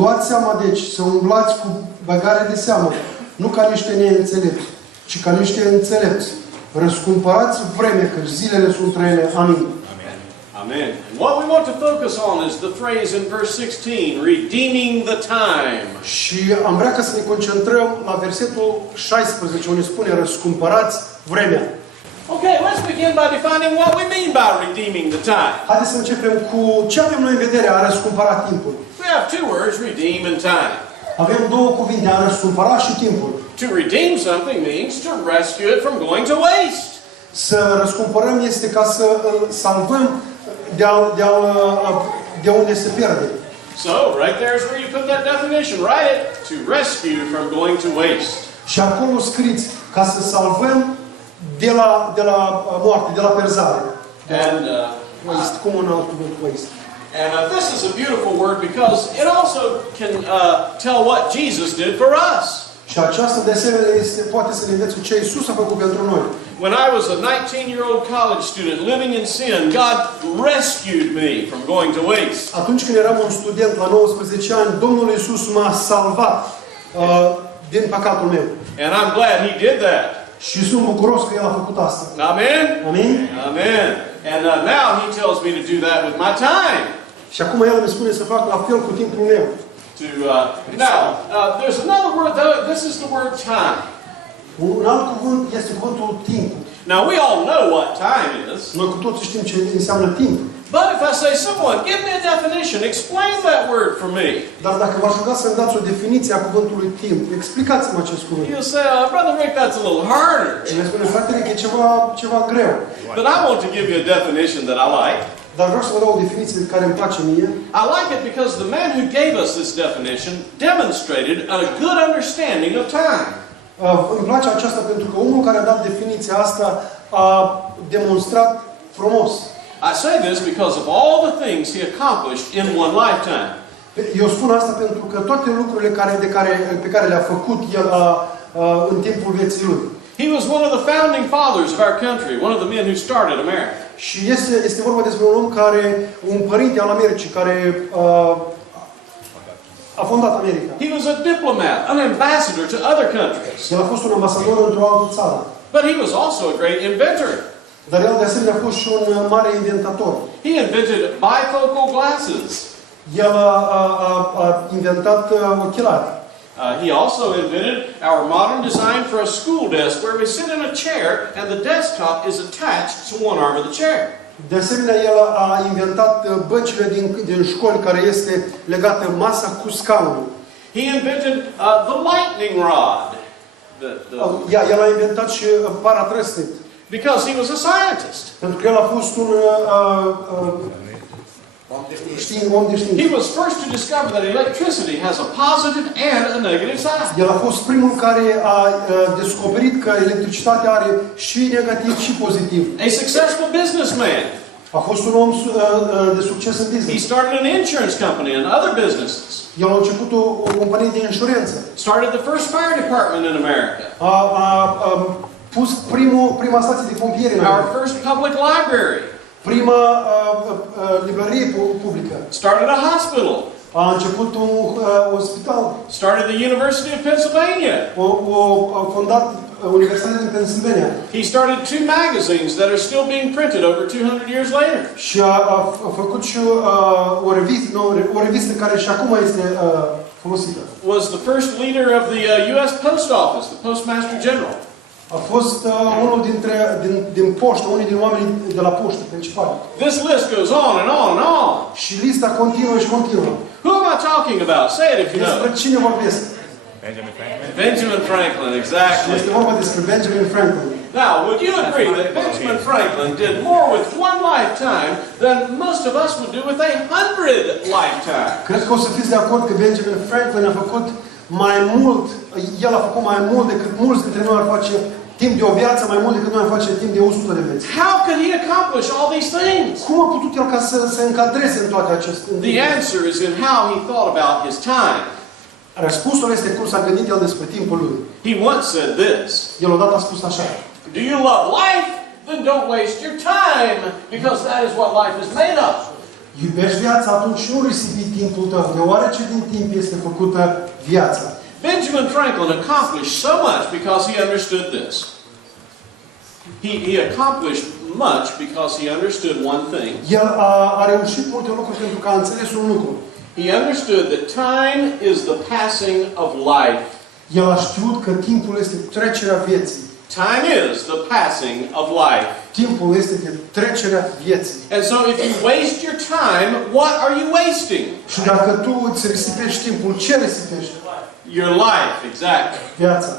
Luați seama deci, să umblați cu băgare de seamă, nu ca niște neînțelepți, ci ca niște înțelepți. Răscumpărați vremea, că zilele sunt rele. Amin. Amen. And what we want to focus on is the phrase in verse 16, redeeming the time. Și am vrea ca să ne concentrăm la versetul 16, unde spune răscumpărați vremea. Okay, let's begin by defining what we mean by redeeming the time. Haideți să începem cu ce avem noi în vedere a răscumpăra timpul. We have two words, redeem and time. Avem două cuvinte, a răscumpăra și timpul. To redeem something means to rescue it from going to waste. Să răscumpărăm este ca să îl salvăm de unde se pierde. So, right there is where you put that definition. Write it. To rescue from going to waste. Și acolo scriți ca să salvăm de la moarte, de la perzare. And waste, cum un alt cuvânt, waste. And this is a beautiful word because it also can tell what Jesus did for us. Și aceasta de asemenea poate să ne învețe ce Iisus a făcut pentru noi. When I was a 19-year-old college student living in sin, God rescued me from going to waste. Atunci când eram un student la 19 ani, Domnul Iisus m-a salvat din păcatul meu. And I'm glad He did that. Și sunt bucuros că El a făcut asta. Amen? Amin? Amen. And now He tells me to do that with my time. Și acum El îmi spune să fac la fel cu timpul meu. There's another word, though. This is the word time. Un alt cuvânt este cuvântul timp. Now, we all know what time is. Noi cu toții știm ce înseamnă timp. But if I say, someone, give me a definition, explain that word for me. Dar dacă v-aș ruga să-mi dați o definiție a cuvântului timp, explicați-mi acest cuvânt. You'll say, Brother Rick, that's a little harder. Și ne spune, fratele, că e ceva greu. But I want to give you a definition that I like. Dar vreau să vă dau o definiție care îmi place mie. I like it because the man who gave us this definition demonstrated a good understanding of time. Îmi place aceasta pentru că omul care a dat definiția asta a demonstrat frumos. I say this because of all the things he accomplished in one lifetime. Eu spun asta pentru că toate lucrurile pe care le-a făcut el în timpul vieții lui. He was one of the founding fathers of our country, one of the men who started America. Și este vorba despre un om un părinte al Americii care a fondat America. He was a diplomat, an ambassador to other countries. El a fost un ambasador într-o altă țară. But he was also a great inventor. Dar el de asemenea a fost și un mare inventator. He invented bifocal glasses. El a inventat ochelari. He also invented our modern design for a school desk where we sit in a chair and the desktop is attached to one arm of the chair. De asemenea, el a inventat băncile din școli care este legată masa cu scaunul. He invented the lightning rod. El a inventat și paratrăsnet. Because he was a scientist. Pentru că el a fost un om de știință. He was first to discover that electricity has a positive and a negative side. El a fost primul care a descoperit că electricitatea are și negativ și pozitiv. A successful businessman. A fost un om de succes în business. He started an insurance company and other businesses. El a început o companie de insuranță. Started the first fire department in America. A pus prima stație de pompieri în Our America. first public library. Prima librărie publică. Started a hospital. A început un spital. Started the University of Pennsylvania. A fondat Universitatea din Pennsylvania. He started 2 magazines that are still being printed over 200 years later. Și a făcut și o revistă care și acum este folosită. Was the first leader of the U.S. Post Office, the Postmaster General. A fost unul din poștă, unul din oamenii de la poștă principal. This list goes on and on and on. Și lista continuă și continuă. Who am I talking about? Say it if you know. Despre cine vorbesc? Benjamin Franklin, exactly. Este vorba despre Benjamin Franklin. Now, would you agree that Benjamin Franklin did more with one lifetime than most of us would do with 100 lifetimes? Cred că o să fiți de acord că Benjamin Franklin a făcut mai mult, el a făcut mai mult decât mulți dintre noi ar face timp de o viață, mai mult decât noi ar face timp de 100 de vieți. How could he accomplish all these things? Cum a putut el ca să se încadreze în toate acestea? The answer is in how he thought about his time. Răspunsul este cum s-a gândit el despre timpul lui. He once said this. El odată a spus așa. Do you love life? Then don't waste your time, because that is what life is made of. Iubești viața, atunci nu risipi timpul tău, deoarece din timp este făcută viața. Benjamin Franklin accomplished so much because he understood this. He accomplished much because he understood one thing. El a reușit multe lucruri pentru că a înțeles un lucru. He understood that time is the passing of life. El a știut că timpul este trecerea vieții. Time is the passing of life. Timpul este de trecerea vieții. And so if you waste your time, what are you wasting? Și dacă tu îți risipești timpul, ce risipești? Your life, exactly. Viața.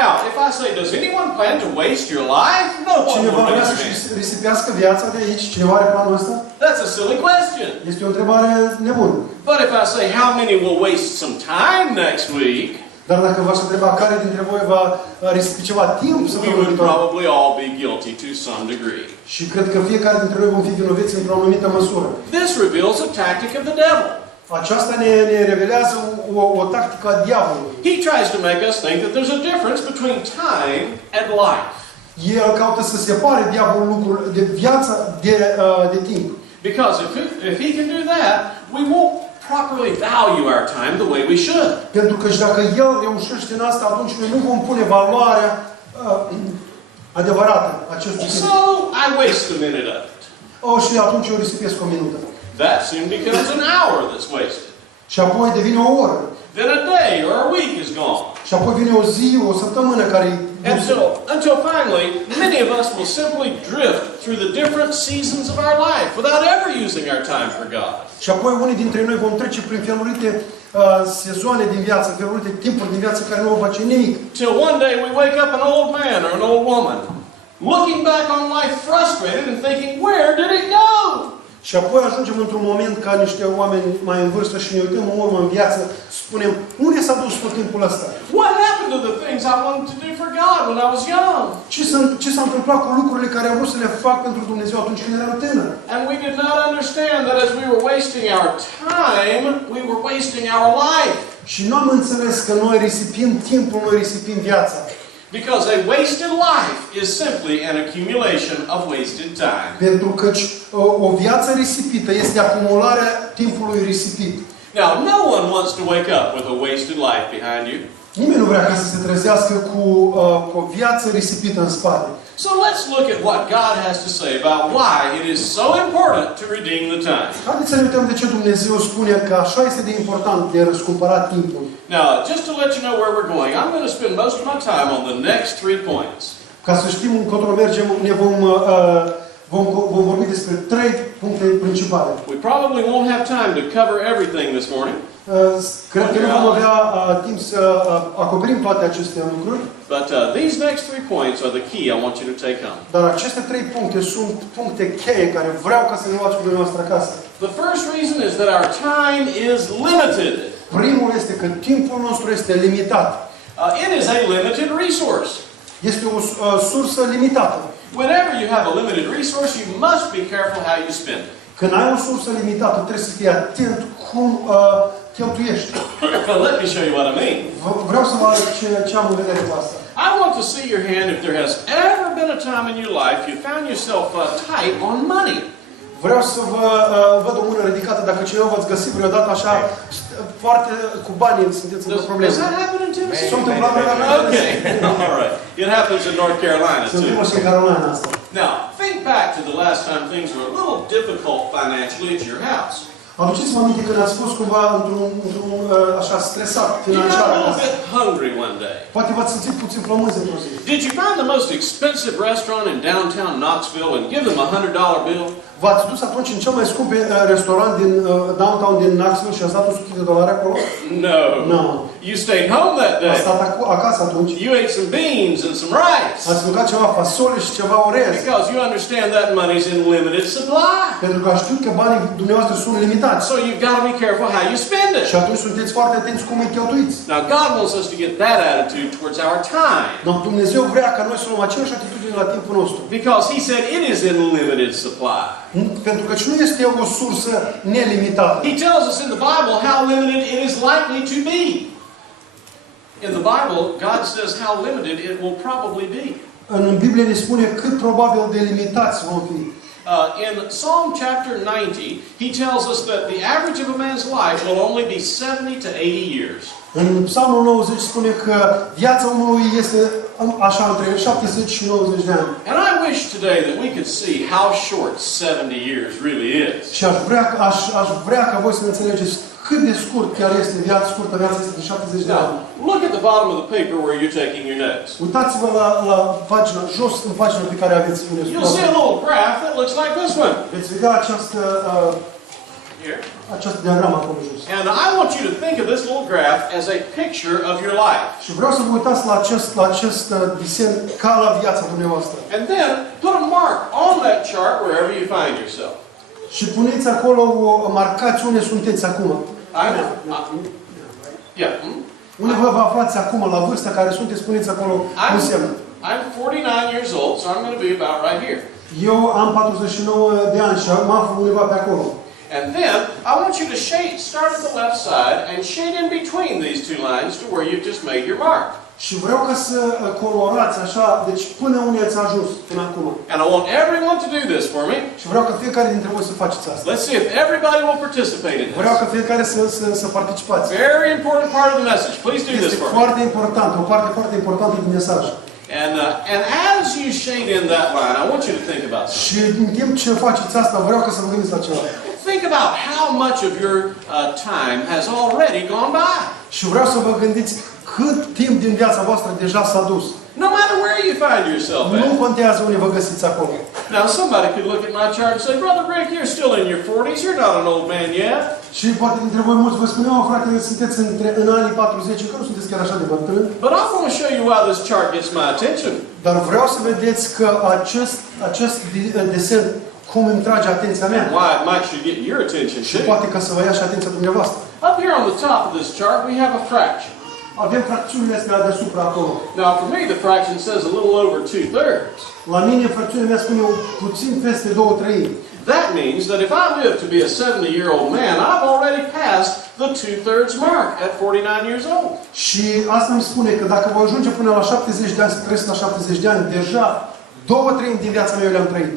Now, if I say, does anyone plan to waste your life? No one Cineva will vrea raise să their hand. risipească viața de aici? Cineva are planul ăsta? That's a silly question. Este o întrebare nebună. But if I say, how many will waste some time next week? Dar dacă v-aș întreba care dintre voi va risipi ceva timp să We would probably all be guilty to some degree. Și cred că fiecare dintre noi vom fi vinovați într-o anumită măsură. This reveals a tactic of the devil. Aceasta ne revelează o tactică a diavolului. He tries to make us think that there's a difference between time and life. El caută să separe diavolul lucruri de viața de timp. Because if he can do that, we won't properly value our time the way we should. Pentru că și dacă el reușește în asta, atunci noi nu vom pune valoarea adevărată acestui timp. So I waste a minute of it. Și atunci eu risipesc o minută. That soon becomes an hour that's wasted. Și apoi devine o oră. Then a day or a week is gone. Și apoi vine o zi, o săptămână care Until finally, many of us will simply drift through the different seasons of our life without ever using our time for God. Și apoi unii dintre noi vom trece prin felurite sezoane din viață, felurite timpuri din viață care nu vom face nimic. Till one day we wake up an old man or an old woman, looking back on life frustrated and thinking, where did it go? Și apoi ajungem într-un moment ca niște oameni mai în vârstă și ne uităm în urmă în viață, spunem, unde s-a dus tot timpul ăsta? What happened to the things I wanted to do for God when I was young? Ce s-a întâmplat cu lucrurile care am vrut să le fac pentru Dumnezeu atunci când eram tânăr? And we did not understand that as we were wasting our time, we were wasting our life. Și nu am înțeles că noi risipim timpul, noi risipim viața. Because a wasted life is simply an accumulation of wasted time. Pentru că o viață risipită este acumularea timpului risipit. Now, no one wants to wake up with a wasted life behind you. Nimeni nu vrea ca să se trezească cu o viață risipită în spate. So let's look at what God has to say about why it is so important to redeem the time. Haideți să ne uităm de ce Dumnezeu spune că așa este de important de răscumpărat timpul. Now, just to let you know where we're going, I'm going to spend most of my time on the next 3 points. Ca să știm încotro mergem, ne vom vorbi despre 3 puncte principale. We probably won't have time to cover everything this morning. Cred că nu vom avea timp să acoperim toate aceste lucruri. But these next 3 points are the key I want you to take home. Dar aceste 3 puncte sunt puncte cheie care vreau ca să le luați cu dumneavoastră acasă. The first reason is that our time is limited. Primul este că timpul nostru este limitat. It is a limited resource. Este o sursă limitată. Whenever you have a limited resource, you must be careful how you spend it. Când ai o sursă limitată, trebuie să fii atent cum cheltuiești. Let me show you what I mean. Vreau să vă arăt ce am în vedere cu asta. I want to see your hand if there has ever been a time in your life you found yourself tight on money. Vreau să vă văd o mână ridicată dacă cineva v-ați găsit vreodată așa foarte cu banii sunteți într-o problemă. Does that happen in Tennessee? S-a întâmplat vreodată? Okay, all right. It happens in North Carolina Se întâmplă too. și în Carolina asta. Now, think back to the last time things were a little difficult financially at your house. Aduceți-vă aminte când ați fost cumva într-un așa stresat You got financiar a little acasă. bit hungry one day. Poate v-ați simțit puțin flămânzi într-o zi. Did you find the most expensive restaurant in downtown Knoxville and give them a $100 bill? V-ați dus atunci în cel mai scump restaurant din downtown din Knoxville și ați dat $100 acolo? No. Nu. You stayed home that Ați day. stat acasă atunci. You ate some beans and some rice. Ați mâncat ceva fasole și ceva orez. Because you understand that money's in limited supply. Pentru că știu că banii dumneavoastră sunt limitați. So you've got to be careful how you spend it. Și atunci sunteți foarte atenți cum îi cheltuiți. Now God wants us to get that attitude towards our time. Dar Dumnezeu vrea ca noi să luăm aceeași atitudine la timpul nostru. Because He said it is in limited supply. Pentru că nu este o sursă nelimitată. He tells us in the Bible how limited it is likely to be. In the Bible, God says how limited it will probably be. În Biblie ne spune cât probabil de limitați vom fi. In Psalm chapter 90, he tells us that the average of a man's life will only be 70 to 80 years. În Psalmul 90 spune că viața omului este așa între 70 și 90 de ani. And I wish today that we could see how short 70 years really is. Și aș vrea ca voi să înțelegeți cât de scurt chiar este scurtă viața este de 70 de ani. Now, look at the bottom of the paper where you're taking your notes. Uitați-vă la pagina, jos în pagina pe care aveți unde You'll see a little graph that looks like this one. veți vedea această diagramă acolo jos. And I want you to think of this little graph as a picture of your life. Și vreau să vă uitați la acest desen ca la viața dumneavoastră. And then put a mark on that chart wherever you find yourself. Și puneți acolo, marcați unde sunteți acum. Unde vă aflați acum, la vârsta care sunteți, spuneți acolo un semn. I'm 49 years old, so I'm going to be about right here. Eu am 49 de ani și mă aflu undeva pe acolo. And then I want you to start at the left side and shade in between these two lines to where you've just made your mark. Și vreau ca să colorați așa, deci până unde ați ajuns până acum. And I want everyone to do this for me. Și vreau ca fiecare dintre voi să faceți asta. Let's see if everybody will participate in this. Vreau ca fiecare să participați. Very important part of the message. Please do this Este for me. foarte important, o parte foarte importantă din mesaj. And as you shade in that line, I want you to think about something. Și în timp ce faceți asta, vreau ca să vă gândiți la ceva. Think about how much of your time has already gone by. Și vreau să vă gândiți cât timp din viața voastră deja s-a dus. No matter where you find yourself at. Nu contează unde vă găsiți acolo. Now somebody could look at my chart and say, Brother Rick, you're still in your 40s. You're not an old man yet. Și poate dintre voi mulți vă spuneau, frate, sunteți în anii 40, că nu sunteți chiar așa de bătrân. But I want to show you why this chart gets my attention. Dar vreau să vedeți că acest desen cum îmi trage atenția mea. Why it might should get your attention Și too. poate ca să vă ia și atenția dumneavoastră. Up here on the top of this chart, we have a fraction. Avem fracțiunile astea deasupra acolo. Now, for me, the fraction says a little over 2/3. La mine, fracțiunea mea spune puțin peste 2/3. That means that if I live to be a 70-year-old man, I've already passed the 2/3 mark at 49 years old. Și asta îmi spune că dacă voi ajunge până la 70 de ani, să trăiesc la 70 de ani, deja 2/3 din viața mea eu le-am trăit.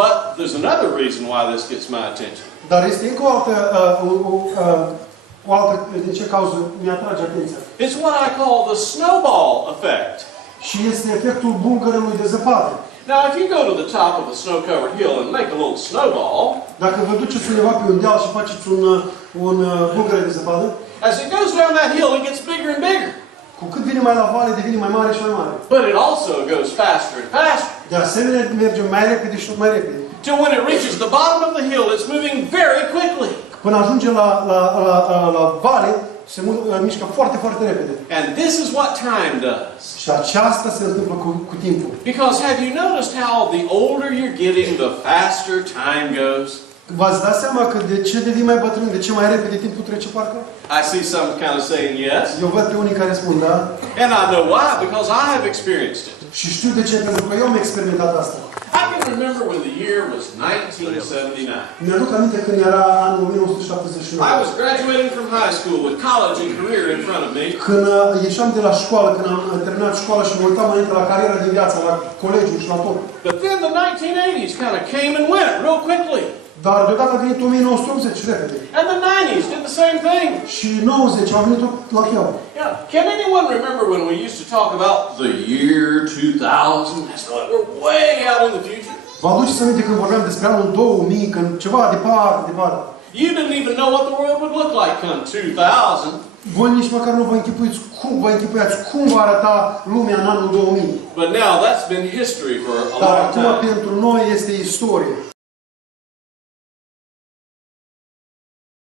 But there's another reason why this gets my attention. Dar este încă o altă, din ce cauză mi-atrage atenția. It's what I call the snowball effect. Și este efectul bulgărelui de zăpadă. Now, if you go to the top of a snow-covered hill and make a little snowball, dacă vă duceți undeva pe un deal și faceți un bulgăre de zăpadă, as it goes down that hill, it gets bigger and bigger. cu cât vine mai la vale, devine mai mare și mai mare. But it also goes faster and faster. De asemenea, merge mai repede și tot mai repede. Till when it reaches the bottom of the hill, it's moving very quickly. Până ajunge la vale, se mișcă foarte, foarte repede. And this is what time does. Și aceasta se întâmplă cu timpul. Because have you noticed how the older you're getting, the faster time goes? V-ați dat seama că de ce devii mai bătrân, de ce mai repede timpul trece parcă? I see some kind of saying yes. Eu văd pe unii care spun da. And I know why, because I have experienced it. Și știu de ce, pentru că eu am experimentat asta. I can remember when the year was 1979. Mi-aduc aminte când era anul 1979. I was graduating from high school with college and career in front of me. Când ieșeam de la școală, când am terminat școala și mă uitam înainte la cariera de viață, la colegiul și la tot. But then the 1980s kind of came and went real quickly. Dar deodată a venit 1980 repede. And the 90s did the same thing. Și 90 au venit tot la fel. Yeah. Can anyone remember when we used to talk about the year 2000? As though it were way out in the future. Vă aduceți aminte când vorbeam despre anul 2000, când ceva departe, departe. You didn't even know what the world would look like come 2000. Voi nici măcar nu vă închipuiați cum va arăta lumea în anul 2000. But now that's been history for a Dar long acum time. pentru noi este istorie.